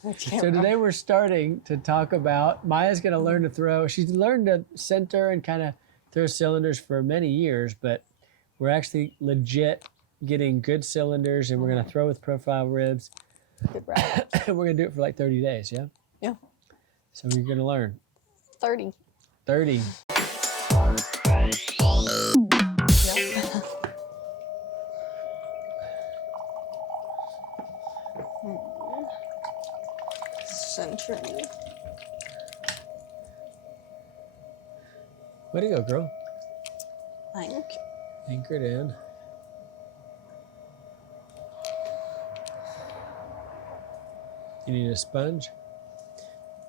So today we're starting to talk about, Maya's going to learn to throw. She's learned to center and kind of throw cylinders for many years, but we're actually legit getting good cylinders, and we're going to throw with profile ribs. Good ride. We're going to do it for like 30 days, yeah? Yeah. So we're going to learn. 30. 30. Yeah. Centering. Way to go, girl. Thank you. Anchor it in. You need a sponge?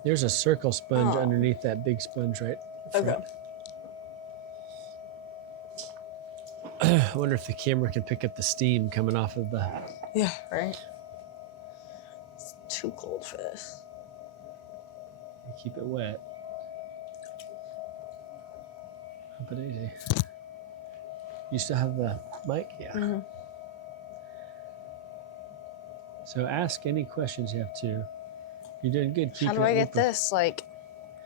There's a circle sponge underneath that big sponge right front. Okay. I wonder if the camera can pick up the steam coming off of the... Yeah, right? It's too cold for this. Keep it wet. Hope it easy. You still have the mic? Yeah. Mm-hmm. So ask any questions you have to. You're doing good. How do I get this, like,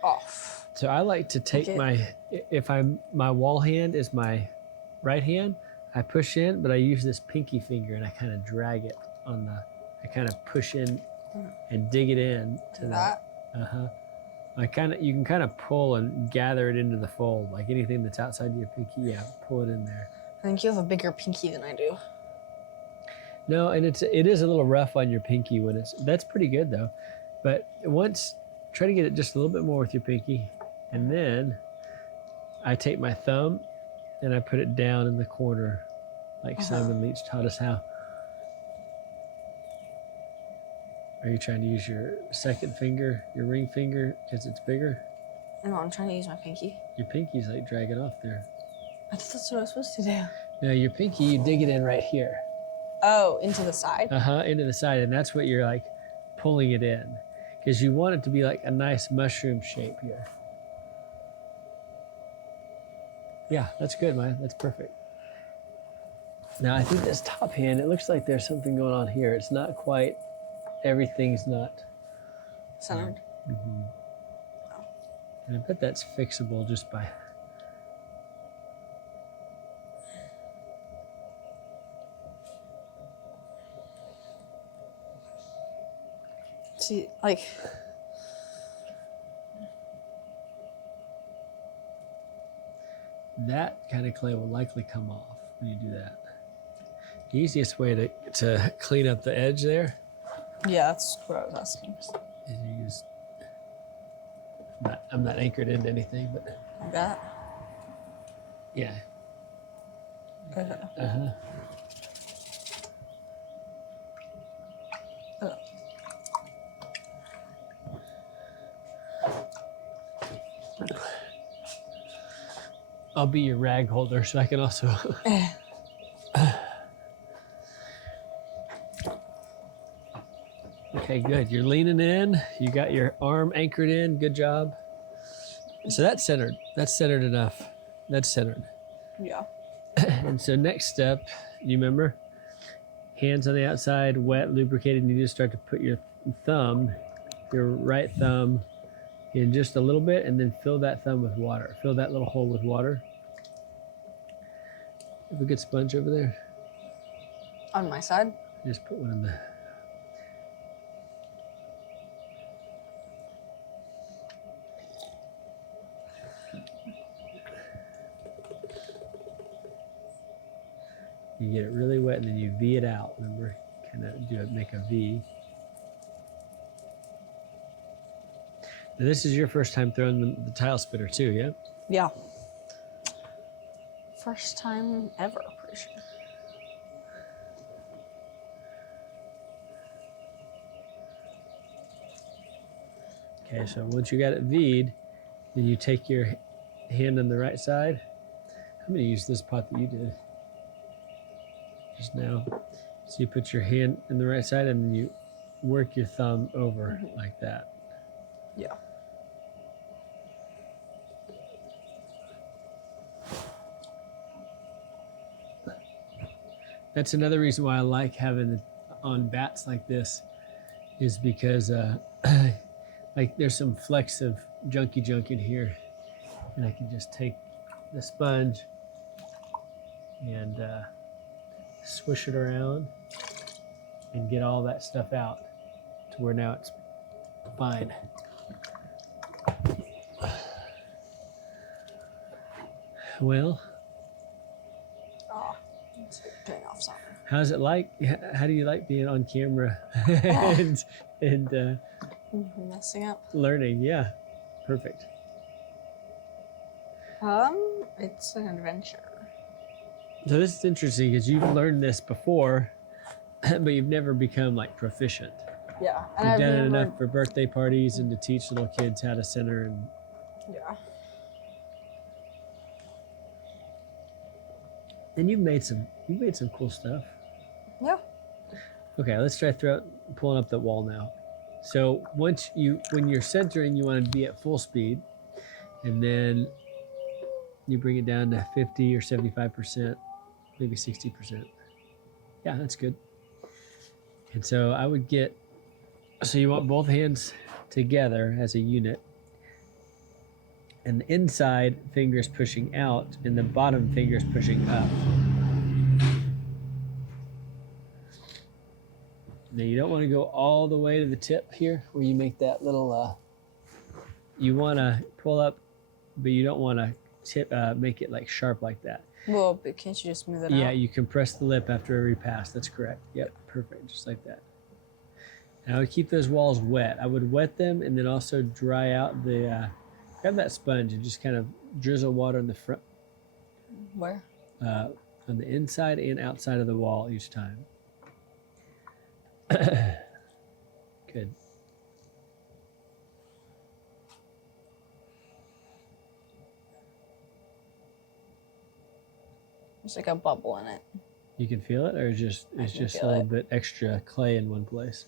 off? So I like to take my wall hand is my right hand. I push in, but I use this pinky finger and I kind of drag it on the, I kind of push in and dig it in to that. Uh-huh. You can kind of pull and gather it into the fold, like anything that's outside your pinky, yeah, pull it in there. I think you have a bigger pinky than I do. No, and it is a little rough on your pinky when that's pretty good though. But try to get it just a little bit more with your pinky. And then I take my thumb and I put it down in the corner, like Simon Leach taught us how. Are you trying to use your second finger, your ring finger, because it's bigger? No, I'm trying to use my pinky. Your pinky's like dragging off there. I thought that's what I was supposed to do. No, your pinky, you dig it in right here. Oh, into the side? Into the side, and that's what you're like pulling it in. Because you want it to be like a nice mushroom shape here. Yeah, that's good, man. That's perfect. Now, I think this top hand, it looks like there's something going on here. It's not quite, everything's not centered. Mm-hmm. Oh. And I bet that's fixable just by... See, like... That kind of clay will likely come off when you do that. The easiest way to clean up the edge there. Yeah, that's what I was asking. Is you just, I'm not anchored into anything, but. Like that? Yeah. Okay. Uh-huh. I'll be your rag holder so I can also... Okay, good. You're leaning in. You got your arm anchored in. Good job. So that's centered. That's centered enough. That's centered. Yeah. And so next step, you remember? Hands on the outside, wet, lubricated, and you just start to put your thumb, your right thumb, in just a little bit, and then fill that thumb with water. Fill that little hole with water. Have a good sponge over there? On my side? Just put one in the... You get it really wet, and then you V it out, remember? Kind of make a V. Now this is your first time throwing the tile spitter too, yeah? Yeah. First time ever, pretty sure. Okay, so once you got it V'd, then you take your hand on the right side. I'm gonna use this pot that you did just now. So you put your hand in the right side and then you work your thumb over like that. Yeah. That's another reason why I like having on bats like this is because like there's some flecks of junky junk in here, and I can just take the sponge and swish it around and get all that stuff out to where now it's fine. Well, Oh, it's paying off something. how's it like? How do you like being on camera and Messing up. learning? Yeah, perfect. It's an adventure. So this is interesting because you've learned this before, but you've never become like proficient. Yeah, and You've I've done it never. enough for birthday parties and to teach little kids how to center, and Yeah. then you've made some cool stuff. Yeah. Okay, let's try pulling up the wall now. So when you're centering, you want to be at full speed, and then you bring it down to 50 or 75%, maybe 60%. Yeah, that's good. And so I would so you want both hands together as a unit, and the inside fingers pushing out and the bottom fingers pushing up. Now you don't want to go all the way to the tip here where you make that little, you want to pull up, but you don't want to make it like sharp like that. Well, but can't you just move it out? Yeah, you compress the lip after every pass. That's correct. Yep, perfect, just like that. And I would keep those walls wet. I would wet them and then also dry out grab that sponge and just kind of drizzle water on the front. Where? On the inside and outside of the wall each time. Good. There's like a bubble in it. You can feel it, or it's just a little bit extra clay in one place?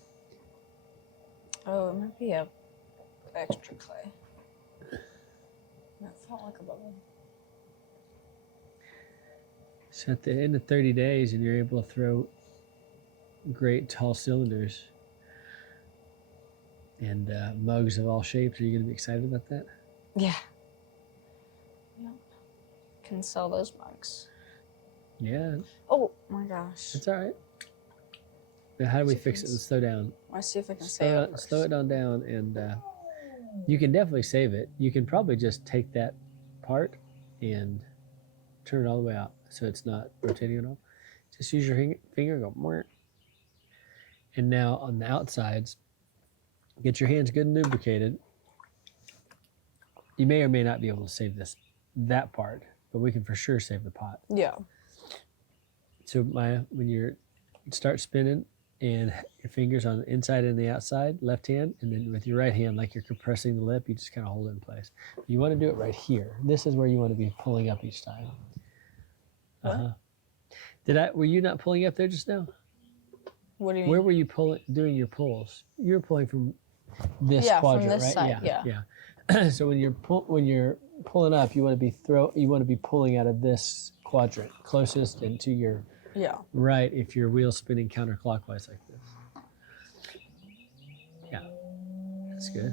Oh, it might be a extra clay. That felt like a bubble. So at the end of 30 days, and you're able to throw great tall cylinders and mugs of all shapes, are you going to be excited about that? Yeah. Yep. Can sell those mugs. Yeah. Oh my gosh. It's all right. Now, how do we fix it? Let's slow down. Let's see if I can save it first. Slow it down, and you can definitely save it. You can probably just take that part and turn it all the way out so it's not rotating at all. Just use your finger and go more. And now on the outsides, get your hands good and lubricated. You may or may not be able to save that part, but we can for sure save the pot. Yeah. So Maya, when you start spinning and your fingers on the inside and the outside, left hand, and then with your right hand, like you're compressing the lip, you just kind of hold it in place. You want to do it right here. This is where you want to be pulling up each time. Were you not pulling up there just now? What do you mean? Where were you doing your pulls? You were pulling from this quadrant, from this right? side, Yeah. So when you're pulling up, you want to be pulling out of this quadrant, closest and to your right if your wheel's spinning counterclockwise like this. Yeah, that's good.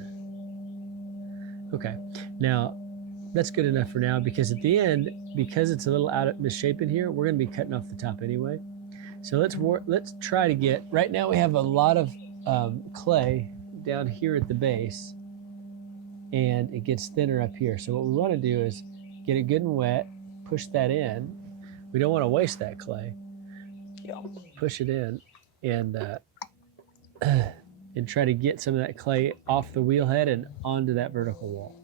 Okay, now that's good enough for now, because at the end, because it's a little out of misshapen here, we're going to be cutting off the top anyway. So let's try to get, right now we have a lot of clay down here at the base, and it gets thinner up here. So what we want to do is get it good and wet, push that in. We don't want to waste that clay. Push it in and try to get some of that clay off the wheel head and onto that vertical wall.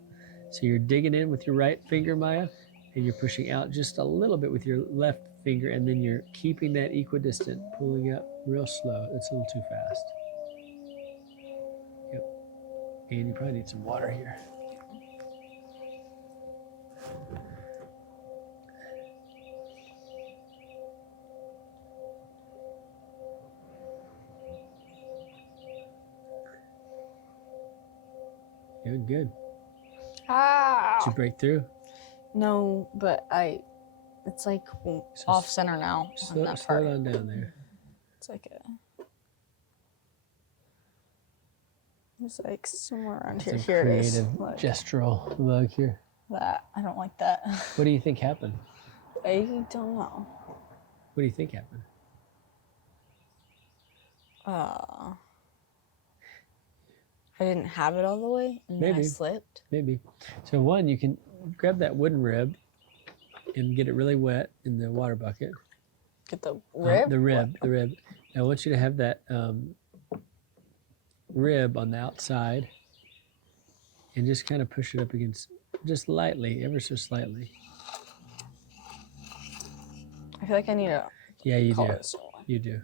So you're digging in with your right finger, Maya, and you're pushing out just a little bit with your left finger, and then you're keeping that equidistant, pulling up real slow. It's a little too fast. Yep. And you probably need some water here. Doing good. Did you break through? No, but it's like off center now on that part. Slow on down there. It's like a. It's like somewhere around It's here. a Here it is. creative Look, gestural bug here. that. I don't like that. What do you think happened? I don't know. What do you think happened? I didn't have it all the way, and then I Maybe. slipped. Maybe. So one, you can grab that wooden rib and get it really wet in the water bucket. Get the rib? The rib. I want you to have that rib on the outside and just kind of push it up against, just lightly, ever so slightly. I feel like I need to. Yeah, you do. color this one. You do.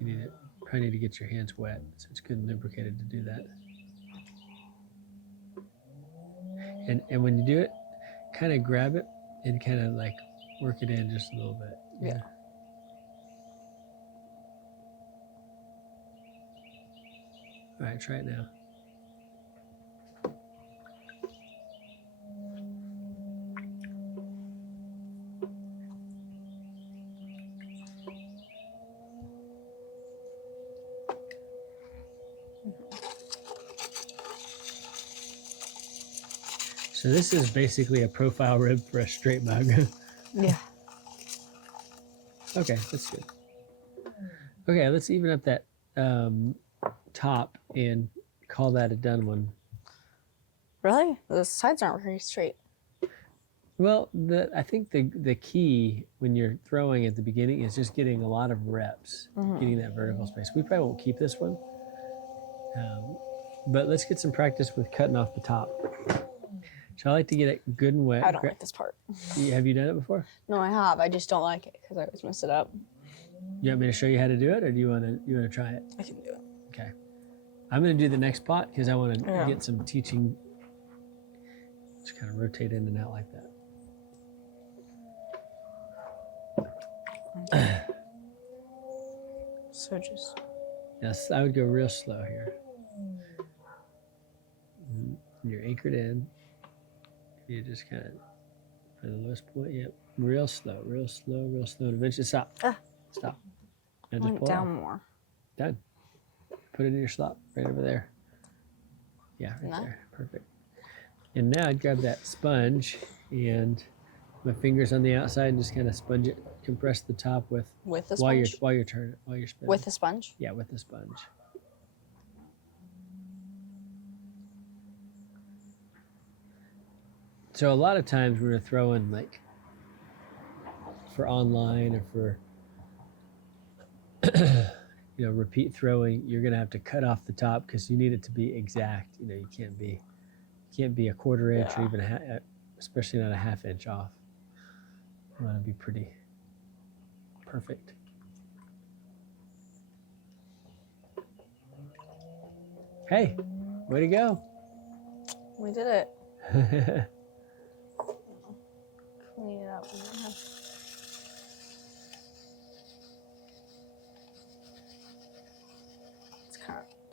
You need it. Probably need to get your hands wet, so it's good and lubricated to do that. And when you do it, kind of grab it and kind of like work it in just a little bit. Yeah. All right, try it now. So this is basically a profile rib for a straight mug. Yeah. Okay, that's good. Okay, let's even up that top and call that a done one. Really? The sides aren't very straight. Well, I think the key when you're throwing at the beginning is just getting a lot of reps, getting that vertical space. We probably won't keep this one, but let's get some practice with cutting off the top. So I like to get it good and wet. I don't like this part. Have you done it before? No, I have. I just don't like it because I always mess it up. You want me to show you how to do it, or do you want to try it? I can do it. Okay. I'm going to do the next pot because I want to Yeah. get some teaching. Just kind of rotate in and out like that. So just. Yes, I would go real slow here. And you're anchored in. You just kind of, for the lowest point, yep. Real slow, real slow, real slow. And eventually stop. Stop. Now just Went pull down off. more. Done. Put it in your slot right over there. Yeah, right No. there. Perfect. And now I'd grab that sponge and my fingers on the outside and just kind of sponge it, compress the top with With the while sponge? you're turning, while you're spinning. With the sponge? Yeah, with the sponge. So a lot of times when we're throwing like for online or for repeat throwing, you're gonna have to cut off the top because you need it to be exact. You can't be a quarter inch or Yeah. even especially not a half inch off. You want to be pretty perfect. Hey, way to go! We did it. Clean it up. It's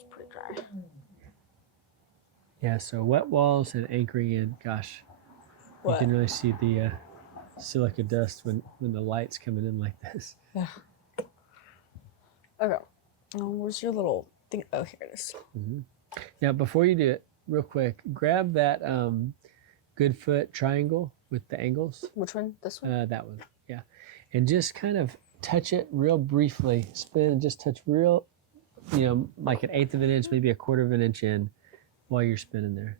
pretty dry. Yeah, so wet walls and anchoring in. Gosh, What? you can really see the silica dust when the light's coming in like this. Yeah. Okay. Where's your little thing? Oh, here it is. Now, before you do it, real quick, grab that good foot triangle with the angles. Which one? This one? That one, yeah. And just kind of touch it real briefly. Spin and just touch real, like 1/8 of an inch, maybe 1/4 of an inch in while you're spinning there.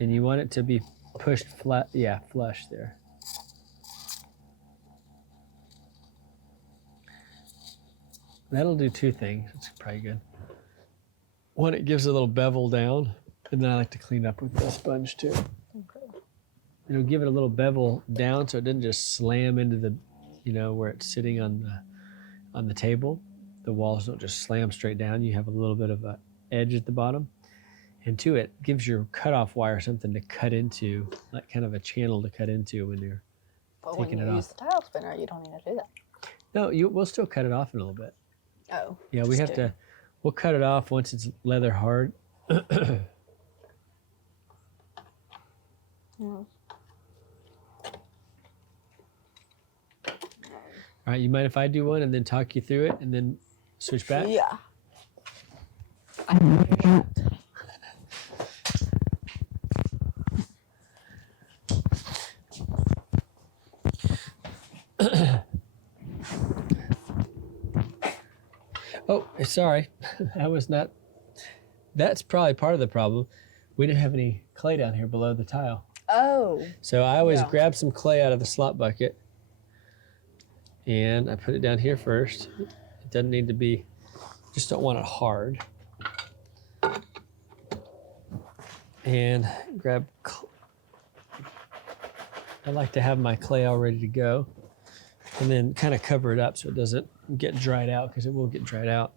And you want it to be pushed flat, flush there. That'll do two things. It's probably good. One, it gives a little bevel down, and then I like to clean up with the sponge too. Okay. It'll give it a little bevel down so it doesn't just slam into the, where it's sitting on the table. The walls don't just slam straight down. You have a little bit of an edge at the bottom. And two, it gives your cutoff wire something to cut into, like kind of a channel to cut into when you're But taking when it you off. use the tile spinner, you don't need to do that. No, we'll still cut it off in a little bit. Oh. Yeah, we just have kidding. to, we'll cut it off once it's leather hard. Mm. All right, you mind if I do one and then talk you through it and then switch back? Yeah. I know you're trapped. Oh, sorry. That was not. That's probably part of the problem. We didn't have any clay down here below the tile. Oh. So I always Yeah. grab some clay out of the slop bucket and I put it down here first. It doesn't need to be, just don't want it hard. And grab, I like to have my clay all ready to go and then kind of cover it up so it doesn't get dried out, because it will get dried out.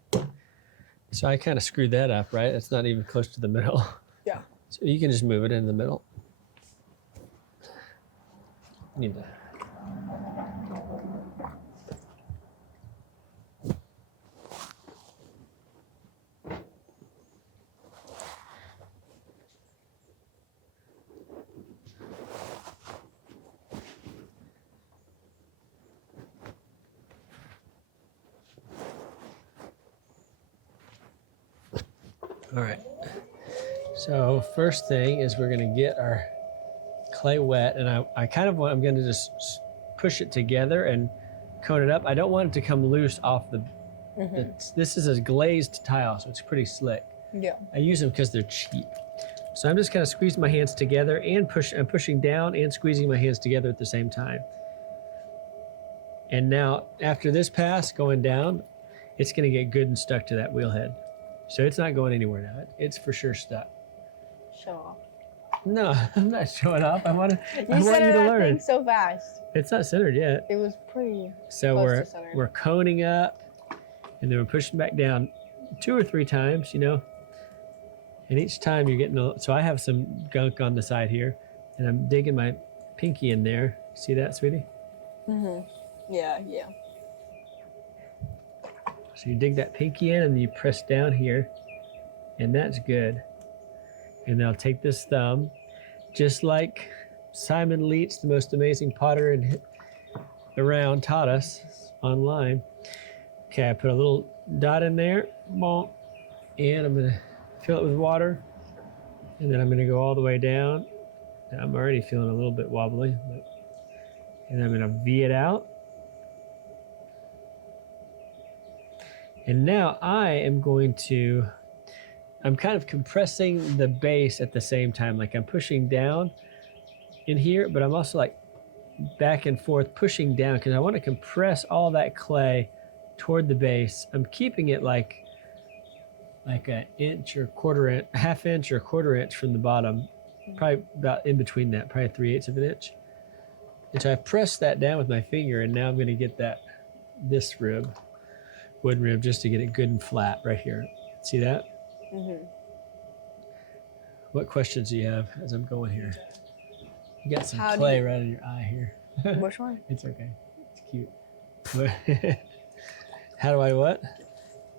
So I kind of screwed that up, right? It's not even close to the middle. Yeah. So you can just move it in the middle. Need to. All right. So first thing is we're gonna get our clay wet, and I kind of want, I'm gonna just push it together and cone it up. I don't want it to come loose off the, this is a glazed tile, so it's pretty slick. Yeah. I use them because they're cheap. So I'm just kind of squeezing my hands together and I'm pushing down and squeezing my hands together at the same time. And now after this pass going down, it's gonna get good and stuck to that wheel head. So it's not going anywhere now. It's for sure stuck. Show off. No, I'm not showing off. I want You you centered to that learn. thing so fast. It's not centered yet. It was pretty. So close we're to center. we're coning up, and then we're pushing back down 2 or 3 times, you know. And each time you're getting so I have some gunk on the side here, and I'm digging my pinky in there. See that, sweetie? Yeah, yeah. So you dig that pinky in, and you press down here, and that's good. And then I'll take this thumb, just like Simon Leach, the most amazing potter around, taught us online. Okay, I put a little dot in there, and I'm gonna fill it with water, and then I'm gonna go all the way down. Now, I'm already feeling a little bit wobbly, and I'm gonna V it out. And now I am going to, I'm kind of compressing the base at the same time. Like I'm pushing down in here, but I'm also like back and forth pushing down because I want to compress all that clay toward the base. I'm keeping it like an inch or quarter inch, half inch or quarter inch from the bottom, probably about in between that, probably 3/8 of an inch. And so I pressed that down with my finger, and now I'm going to get this rib, wood rib, just to get it good and flat right here. See that? What questions do you have as I'm going here? You got some clay right in your eye here. Which one? It's okay. It's cute. How do I what?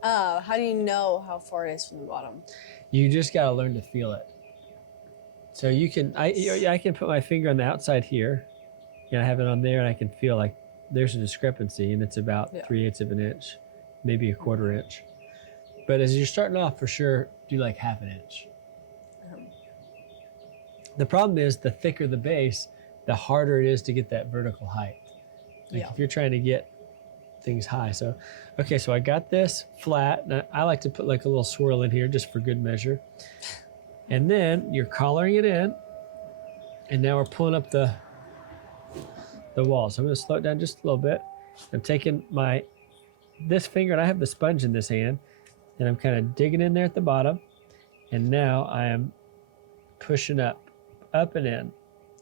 How do you know how far it is from the bottom? You just got to learn to feel it. So you can, I can put my finger on the outside here, and I have it on there, and I can feel like there's a discrepancy, and it's about 3/8 of an inch, maybe a quarter inch. But as you're starting off, for sure, do like half an inch. The problem is, the thicker the base, the harder it is to get that vertical height. Like if you're trying to get things high. So, okay, so I got this flat, and I like to put like a little swirl in here just for good measure. And then you're collaring it in, and now we're pulling up the wall. So I'm going to slow it down just a little bit. I'm taking this finger, and I have the sponge in this hand, and I'm kind of digging in there at the bottom, and now I am pushing up and in.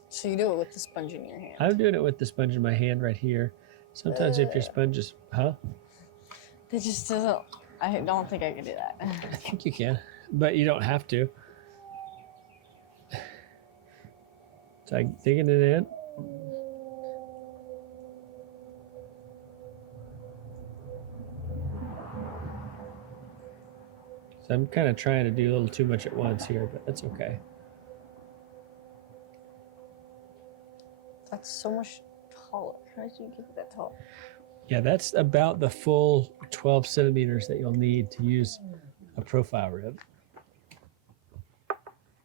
So you do it with the sponge in your hand? I'm doing it with the sponge in my hand right here. Sometimes if your sponge is, It just doesn't, I don't think I can do that. I think you can, but you don't have to. So I'm digging it in. So I'm kind of trying to do a little too much at once here, but that's okay. That's so much taller. How did you get it that tall? Yeah, that's about the full 12 centimeters that you'll need to use a profile rib.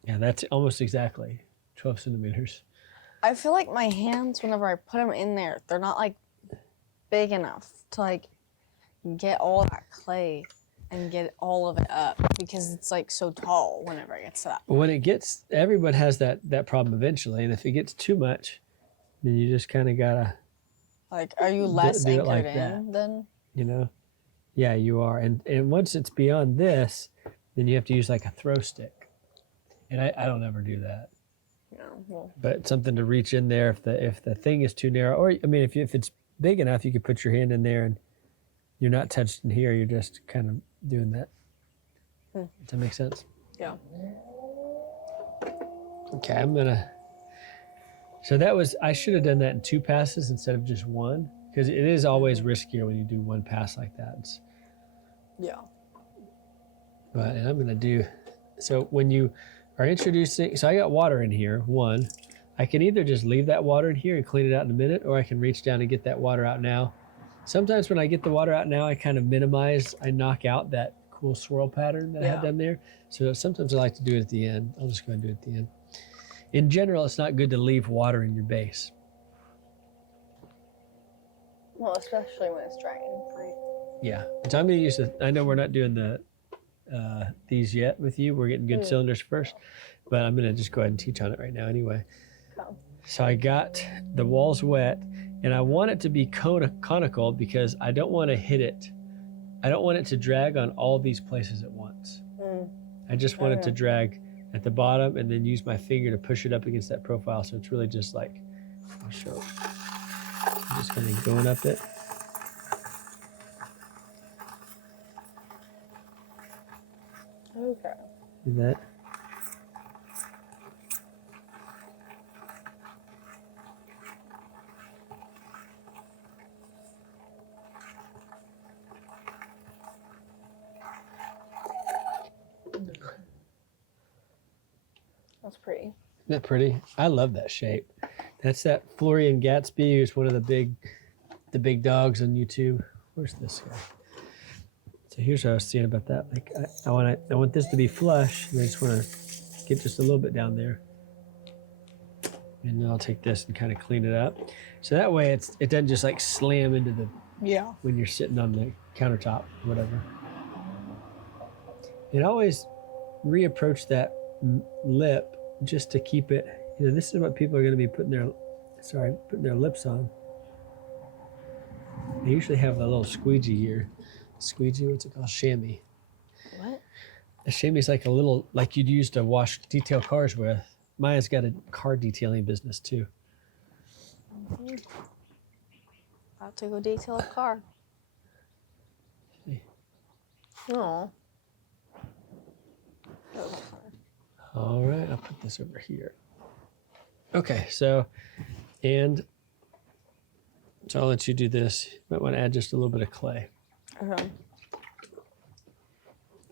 Yeah, that's almost exactly 12 centimeters. I feel like my hands, whenever I put them in there, they're not like big enough to like get all that clay and get all of it up because it's like so tall whenever it gets to that. When it gets, everyone has that problem eventually, and if it gets too much, then you just kind of gotta Like, are you less do it anchored like in that. then? You know, yeah, you are, and once it's beyond this, then you have to use like a throw stick, and I don't ever do that. Yeah, well, But something to reach in there if the thing is too narrow, or I mean, if it's big enough, you could put your hand in there and you're not touched in here. You're just kind of doing that. Does that make sense? yeah. Okay, I'm gonna. So that was, I should have done that in 2 passes instead of just 1, because it is always riskier when you do 1 pass like that. Yeah. But and I'm gonna do. So when you are introducing, so I got water in here. 1, I can either just leave that water in here and clean it out in a minute, or I can reach down and get that water out now. Sometimes when I get the water out now, I kind of minimize, I knock out that cool swirl pattern that I had done there. So sometimes I like to do it at the end. I'll just go ahead and do it at the end. In general, it's not good to leave water in your base. Well, especially when it's drying, right? Yeah. So I'm gonna use I know we're not doing the these yet with you. We're getting good cylinders first, but I'm gonna just go ahead and teach on it right now anyway. Oh. So I got the walls wet, and I want it to be conical because I don't want to hit it. I don't want it to drag on all these places at once. I just want it to drag at the bottom and then use my finger to push it up against that profile. So it's really just like, I'll show. I'm just kind of going up it. Okay. Do that. That's pretty. Isn't that pretty? I love that shape. That's that Florian Gatsby, who's one of the big dogs on YouTube. Where's this guy? So here's what I was saying about that. Like I want this to be flush, and I just want to get just a little bit down there. And then I'll take this and kind of clean it up. So that way it doesn't just like slam into the when you're sitting on the countertop or whatever. And always reapproach that lip just to keep it, this is what people are going to be putting their lips on. They usually have a little squeegee here. Squeegee, what's it called? Chamois. What? A chamois is like a little, like you'd use to wash detail cars with. Maya's got a car detailing business too. About to go detail a car. See. No. All right, I'll put this over here. Okay, so I'll let you do this. You might want to add just a little bit of clay. Okay.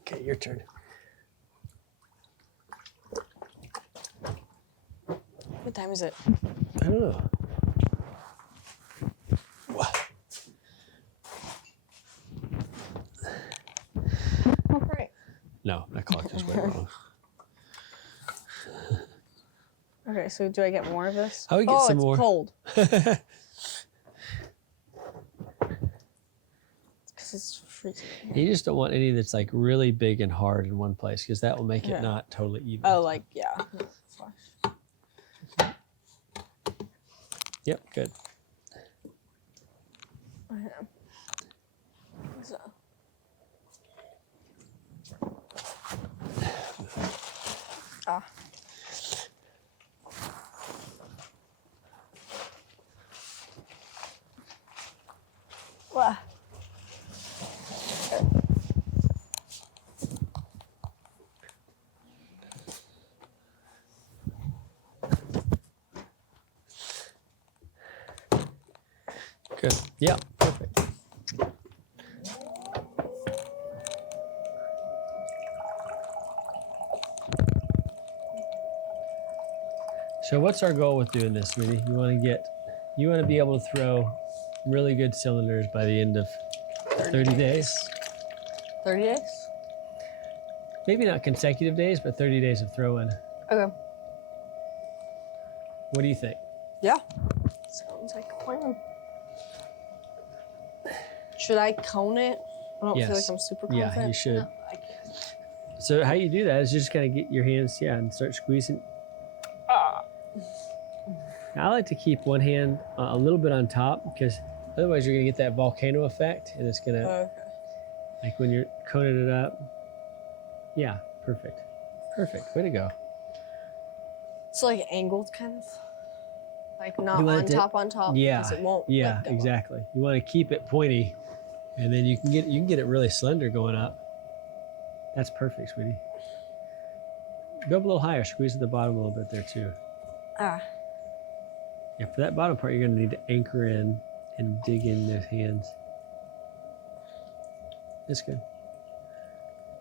Okay, your turn. What time is it? I don't know. What? Oh, great. No, my clock is way wrong. Okay, so do I get more of this? I would get some it's more. Cold. It's because it's freezing. You just don't want any that's like really big and hard in one place because that will make it not totally even. Oh, like, yeah. Flush. Yep, good. Okay. So. Ah. Wow. Good. Yeah, perfect. So what's our goal with doing this, sweetie? You want to be able to throw really good cylinders by the end of 30 days. 30 days? Maybe not consecutive days, but 30 days of throwing. Okay. What do you think? Yeah. Sounds like a plan. Should I cone it? I don't feel like Yes. I'm super Yeah, confident. you should. No, I can't. So how you do that is just kind of get your hands, and start squeezing. I like to keep one hand a little bit on top because otherwise you're gonna get that volcano effect, and it's gonna, Okay. like when you're coning it up. Yeah, perfect. Perfect. Way to go. So like angled kind of? Like not You want on it to- top Yeah. because it won't Yeah, let go. exactly. You want to keep it pointy, and then you can get it really slender going up. That's perfect, sweetie. Go up a little higher. Squeeze at the bottom a little bit there too. Ah. Yeah, for that bottom part, you're gonna need to anchor in and dig in those hands. That's good.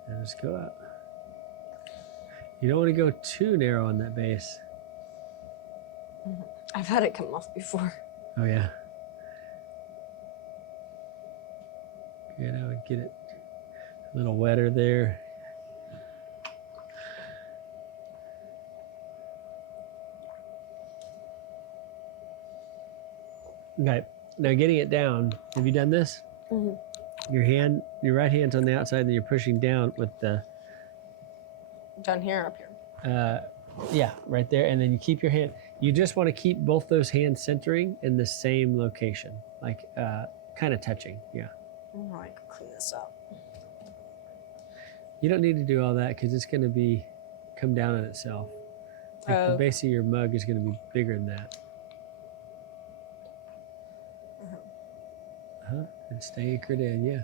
And just go up. You don't want to go too narrow on that base. I've had it come off before. Oh yeah. Good, I would get it a little wetter there. Okay, now getting it down. Have you done this? Mm-hmm. Your right hand's on the outside, and you're pushing down with the, Down here, up here. yeah, right there. And then you keep your hand. You just want to keep both those hands centering in the same location, like kind of touching. Yeah. I'm gonna like clean this up. You don't need to do all that because it's going to come down on itself. Like the base of your mug is going to be bigger than that. And stay anchored in, yeah.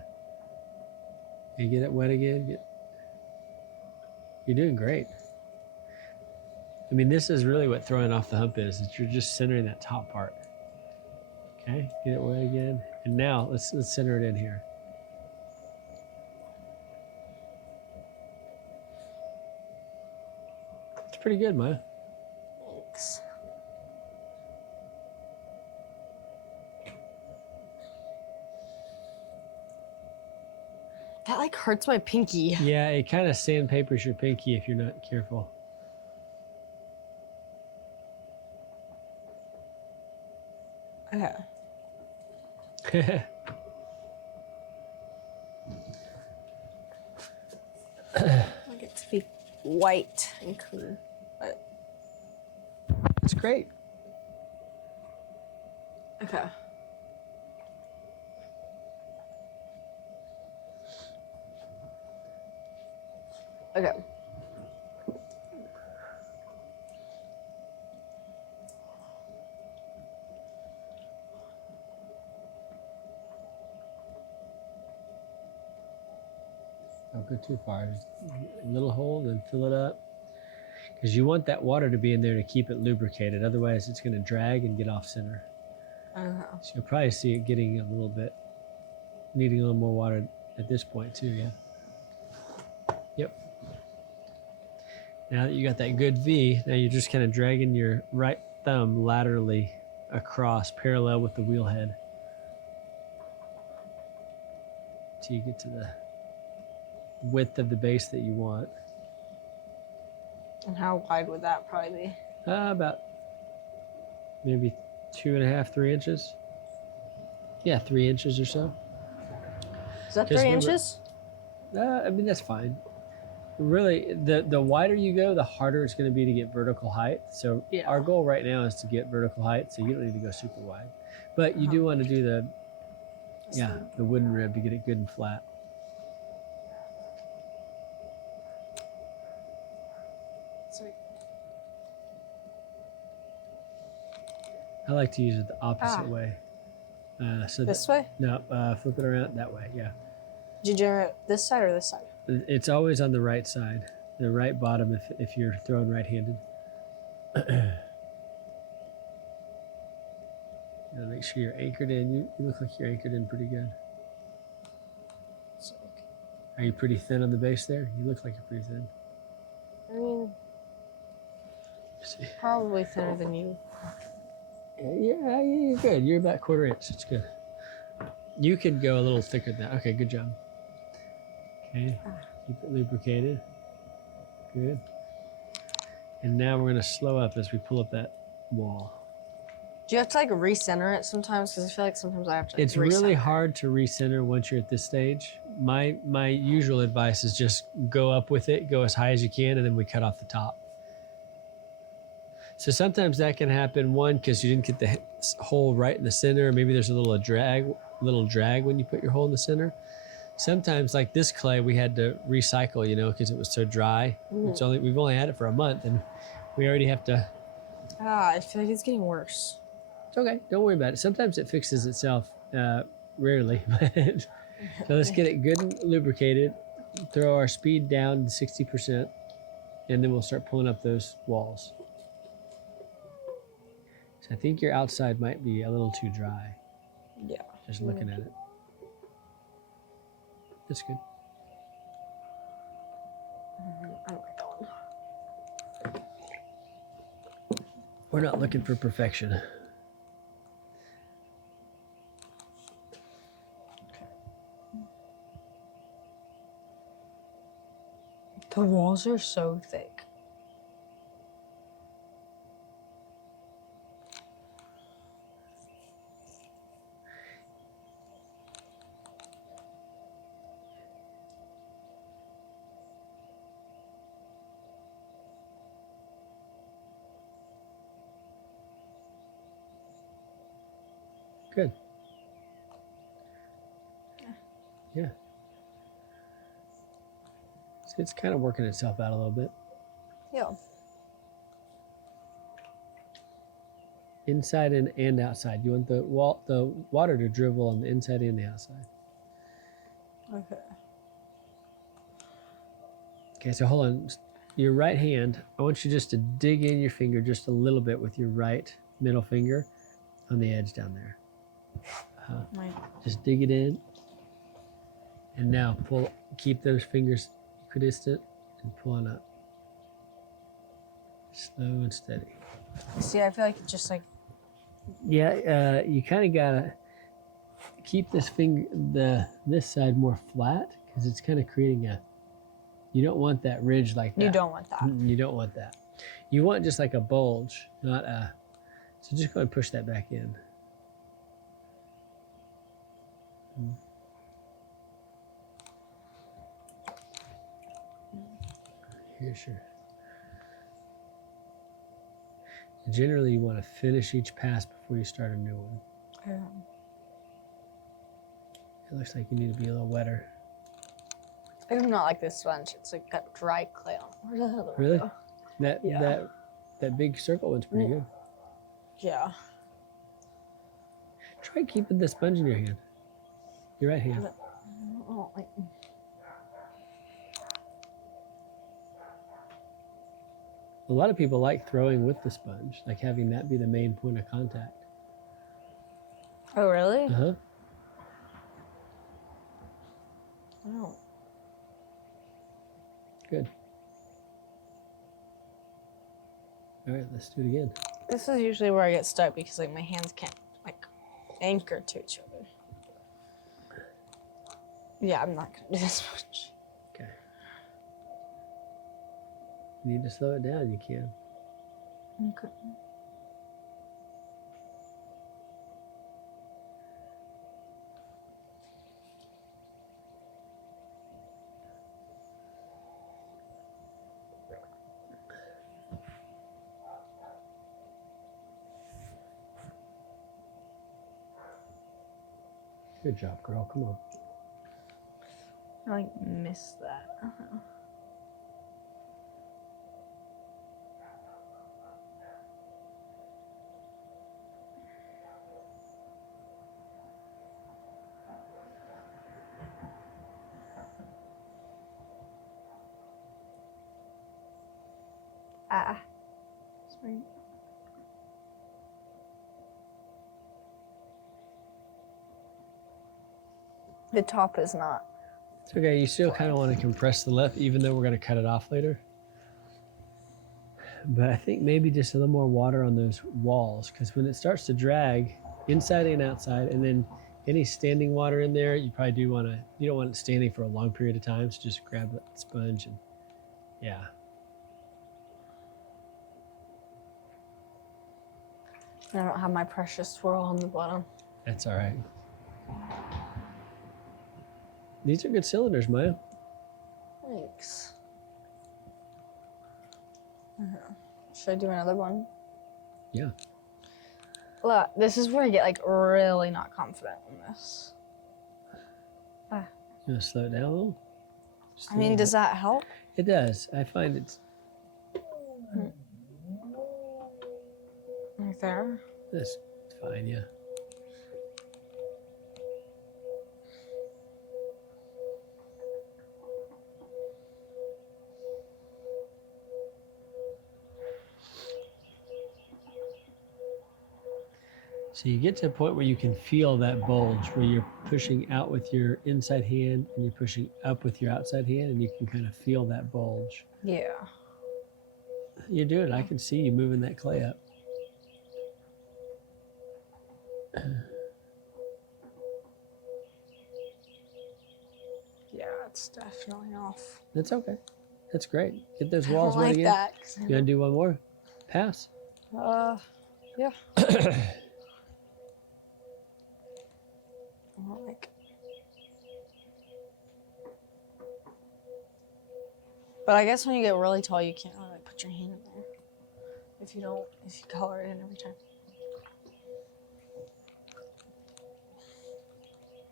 And get it wet again. You're doing great. I mean, this is really what throwing off the hump is. That you're just centering that top part. Okay, get it wet again. And now let's center it in here. It's pretty good, Maya. Thanks. That like hurts my pinky. Yeah, it kind of sandpapers your pinky if you're not careful. Okay. I want it to be white and clean, but It's great. okay. Okay. Don't go too far. Just a little hole, then fill it up. Because you want that water to be in there to keep it lubricated. Otherwise, it's going to drag and get off center. So you'll probably see it getting a little bit, needing a little more water at this point too, yeah? Yep. Now that you got that good V, now you're just kind of dragging your right thumb laterally across, parallel with the wheel head. Till you get to the width of the base that you want. And how wide would that probably be? About maybe 2.5, 3 inches. Yeah, 3 inches or so. Is that Just 3 remember- inches? I mean, that's fine. Really, the wider you go, the harder it's going to be to get vertical height. So Yeah. our goal right now is to get vertical height, so you don't need to go super wide. But you do want to do the wooden rib to get it good and flat. Sweet. I like to use it the opposite way. So This way? No, flip it around that way. Yeah. Did you do it this side or this side? It's always on the right side, the right bottom if you're throwing right-handed. Make sure you're anchored in. You look like you're anchored in pretty good. Are you pretty thin on the base there? You look like you're pretty thin. I mean, See. probably thinner than you. Yeah, you're good. You're about 1/4 inch. It's good. You could go a little thicker than that. Okay, good job. Okay, keep it lubricated. Good. And now we're gonna slow up as we pull up that wall. Do you have to like recenter it sometimes? Because I feel like sometimes I have to. It's really recenter. hard to recenter once you're at this stage. My usual advice is just go up with it, go as high as you can, and then we cut off the top. So sometimes that can happen, one, because you didn't get the hole right in the center. Maybe there's a little drag when you put your hole in the center. Sometimes, like this clay, we had to recycle, because it was so dry. We've only had it for a month, and we already have to. I feel like it's getting worse. It's okay. Don't worry about it. Sometimes it fixes itself. Rarely. So let's get it good and lubricated. Throw our speed down to 60%, and then we'll start pulling up those walls. So I think your outside might be a little too dry. Yeah. Just looking at it. That's good. I don't like that one. We're not looking for perfection. The walls are so thick. Good. Yeah. So it's kind of working itself out a little bit. Yeah. Inside and outside. You want the water to dribble on the inside and the outside. Okay. Okay, so hold on. Your right hand, I want you just to dig in your finger just a little bit with your right middle finger on the edge down there. Just dig it in. And now keep those fingers equidistant and pulling up. Slow and steady. See, I feel like it's just like. Yeah, you kind of gotta keep this this side more flat because it's kind of creating you don't want that ridge like that. You don't want that. You don't want that. You want just like a bulge, not a. So just go ahead and push that back in. Yeah, sure. Generally, you want to finish each pass before you start a new one. Yeah. It looks like you need to be a little wetter. I do not like this sponge. It's like got dry clay on it. Where's the other one Really? go? That big circle one's pretty good. Yeah. Try keeping the sponge in your hand. Your right hand. Oh, like. A lot of people like throwing with the sponge, like having that be the main point of contact. Oh, really? Uh-huh. Oh. Good. All right, let's do it again. This is usually where I get stuck because like my hands can't like anchor to each other. Yeah, I'm not gonna do this much. Okay. You need to slow it down, you can. Okay. Good job, girl. Come on. I like miss that. Sorry. The top is not. It's okay. You still kind of want to compress the lip, even though we're going to cut it off later. But I think maybe just a little more water on those walls, because when it starts to drag inside and outside, and then any standing water in there, you probably do want to, you don't want it standing for a long period of time, so just grab a sponge and, yeah. I don't have my precious swirl on the bottom. That's all right. These are good cylinders, Maya. Thanks. Should I do another one? Yeah. Look, this is where I get like really not confident in this. You want to slow it down a little? Just a I mean, little does bit. that help? It does. I find it's Right there. that's fine. Yeah. So you get to a point where you can feel that bulge, where you're pushing out with your inside hand and you're pushing up with your outside hand, and you can kind of feel that bulge. Yeah. You're doing it. I can see you moving that clay up. Yeah, it's definitely off. That's okay. That's great. Get those I walls don't wet like again. that. 'Cause I You want to do one more? Pass. yeah. I don't like. But I guess when you get really tall, you can't really put your hand in there. If you color it in every time.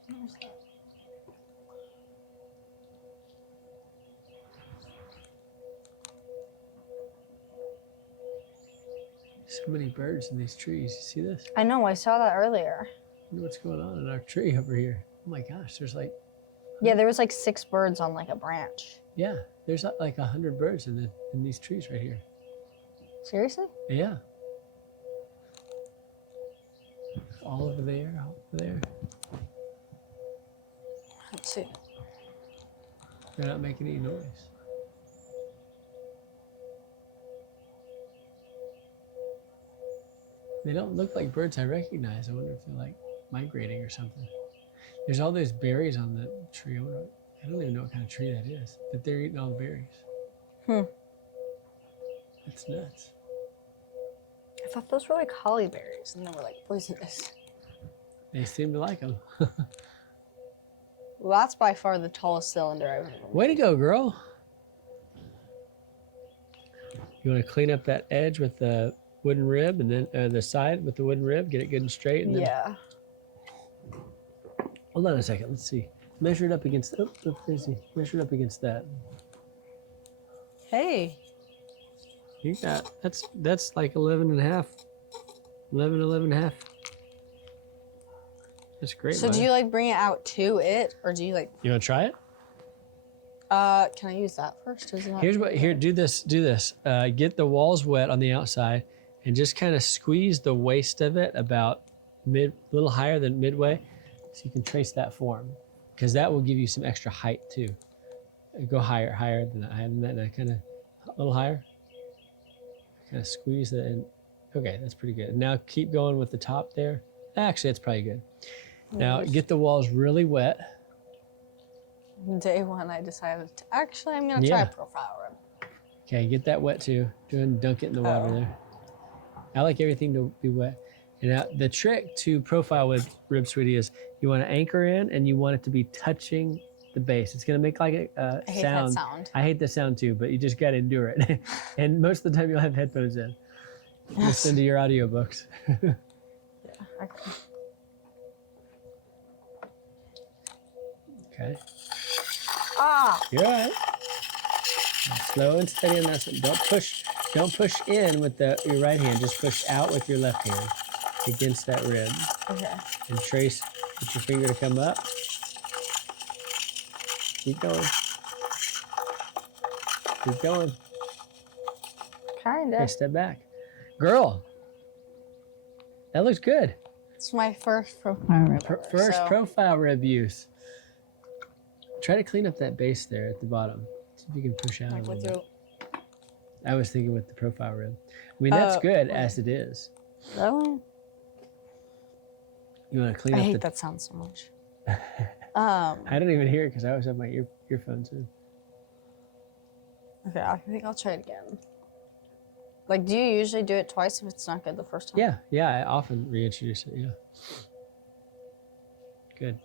Where's that? So many birds in these trees. You see this? I know, I saw that earlier. I wonder what's going on in our tree over here. Oh my gosh, there's like, Yeah, there was like 6 birds on like a branch. yeah, there's like 100 birds in these trees right here. Seriously? Yeah. All over there, all over there. Let's see. They're not making any noise. They don't look like birds I recognize. I wonder if they're like migrating or something. There's all those berries on the tree. I don't even know what kind of tree that is, but they're eating all the berries. That's nuts. I thought those were like holly berries and they were like poisonous. They seem to like them. Well, that's by far the tallest cylinder I've ever Way to go, girl. You want to clean up that edge with the wooden rib, and then the side with the wooden rib, get it good and straight. And then, Yeah. Hold on a second. Let's see. Measure it up against. Oh, crazy. Measure it up against that. Hey. You got that's like 11 and a half. 11 and a half. That's great. So do you like bring it out to it, or do you like? You want to try it? Can I use that first? Is that Here's what. Here, do this. Do this. Get the walls wet on the outside, and just kind of squeeze the waist of it about a little higher than midway, so you can trace that form, because that will give you some extra height too. Go higher than that, and kind of a little higher. Kind of squeeze that in. Okay, that's pretty good. Now keep going with the top there. Actually, that's probably good. Now get the walls really wet. Day one, I decided to, actually I'm gonna try a profile rib. Okay, get that wet too. Dunk it in the water there. I like everything to be wet. And now the trick to profile with rib, sweetie, is you want to anchor in and you want it to be touching the base. It's gonna make like a I hate sound. that sound. I hate the sound too, but you just gotta endure it. And most of the time you'll have headphones in. Listen to your audiobooks. Yeah. Okay. Ah. You're all right. Slow and steady on that side. Don't push in with your right hand. Just push out with your left hand against that rib. Okay. And trace with your finger to come up. Keep going. Keep going. Kinda. Okay, step back. Girl, that looks good. It's my first profile rib. First profile rib use. Try to clean up that base there at the bottom. See if you can push out a little bit. I was thinking with the profile rib. I mean, that's good as it is. Really? You want to clean up I hate that sound so much. I don't even hear it because I always have my earphones in. Okay, I think I'll try it again. Like, do you usually do it twice if it's not good the first time? Yeah, I often reintroduce it, yeah. Good.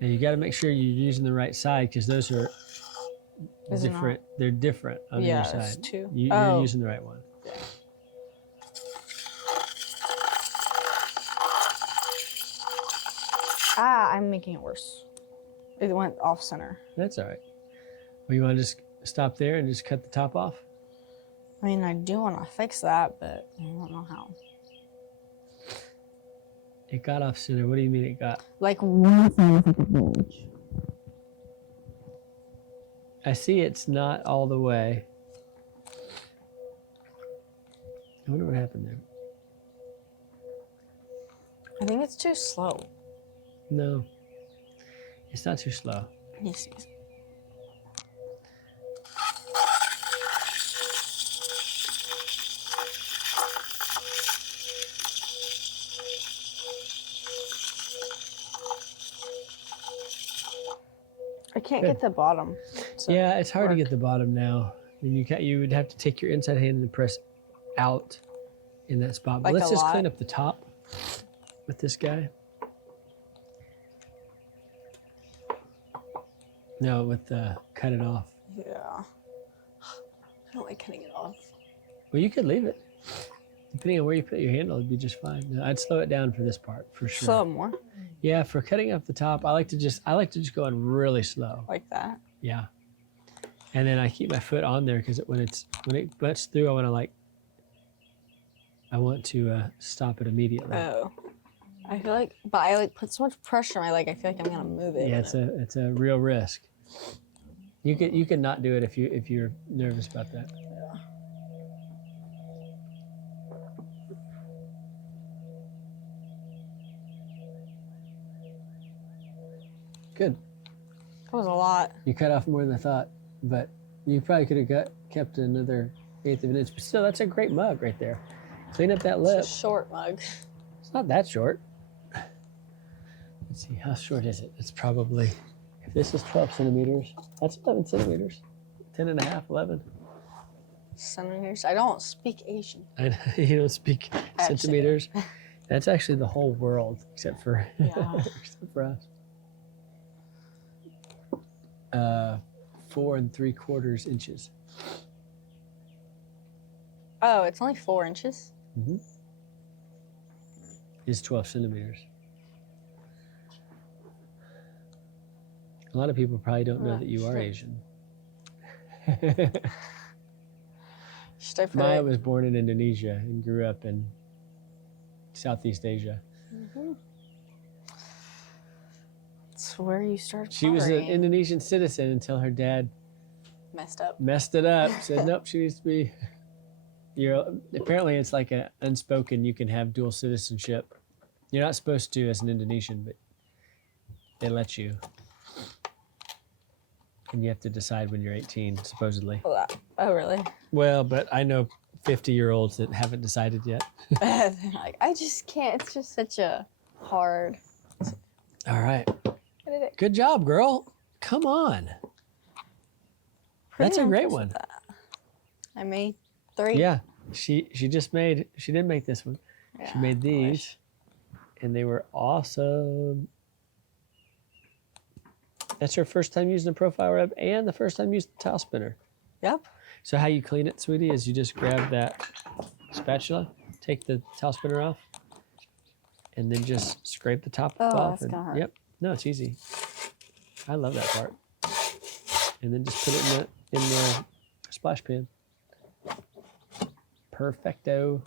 Now you got to make sure you're using the right side because those are Is it not? different. They're different on Yeah, either there's side. two. You're using the right one. Yeah. Ah, I'm making it worse. It went off center. That's all right. Well, you want to just stop there and just cut the top off? I mean, I do want to fix that, but I don't know how. It got off center. What do you mean it got? Like one side is like a bulge. I see it's not all the way. I wonder what happened there. I think it's too slow. No, it's not too slow. Yes. I can't Good. get the bottom. So Yeah, it's hard to work. get the bottom now. And you would have to take your inside hand and press out in that spot. But Like let's a just lot? clean up the top with this guy. No, with the cut it off. Yeah. I don't like cutting it off. Well, you could leave it. Depending on where you put your handle, it'd be just fine. No, I'd slow it down for this part for sure. Slow more. Yeah, for cutting up the top, I like to just go in really slow. Like that. Yeah. And then I keep my foot on there because when it butts through, I want to stop it immediately. Oh. I feel like, but I like put so much pressure on my leg. I feel like I'm gonna move it. Yeah, it's a real risk. You can not do it if you're nervous about that. Good. That was a lot. You cut off more than I thought, but you probably could have kept another eighth of an inch. But still, that's a great mug right there. Clean up that lip. It's a short mug. It's not that short. Let's see, how short is it? It's probably, if this is 12 centimeters, that's 11 centimeters. 10 and a half, 11. Centimeters. I don't speak Asian. I know, you don't speak Actually. centimeters. That's actually the whole world, except for, Yeah. except for us. 4 3/4 inches. Oh, it's only 4 inches. Mm-hmm. Is 12 centimeters. A lot of people probably don't know that you are Asian. Should I put Maya it? was born in Indonesia and grew up in Southeast Asia. That's where you start. She was an pottery. Indonesian citizen until her dad Messed it up. Said, nope, she needs to be. Apparently, it's like an unspoken. You can have dual citizenship. You're not supposed to as an Indonesian, but they let you. And you have to decide when you're 18, supposedly. Oh, really? Well, but I know 50-year-olds that haven't decided yet. Like, I just can't. It's just such a hard. All right. I did it. Good job, girl. Come on. That's a great one. I made 3. Yeah. She didn't make this one. Yeah, She made I these. wish. And they were awesome. That's her first time using a profile rub and the first time using the towel spinner. Yep. So how you clean it, sweetie, is you just grab that spatula, take the towel spinner off, and then just scrape the top off. That's gonna hurt. Yep. No, it's easy. I love that part. And then just put it in the splash pan. Perfecto.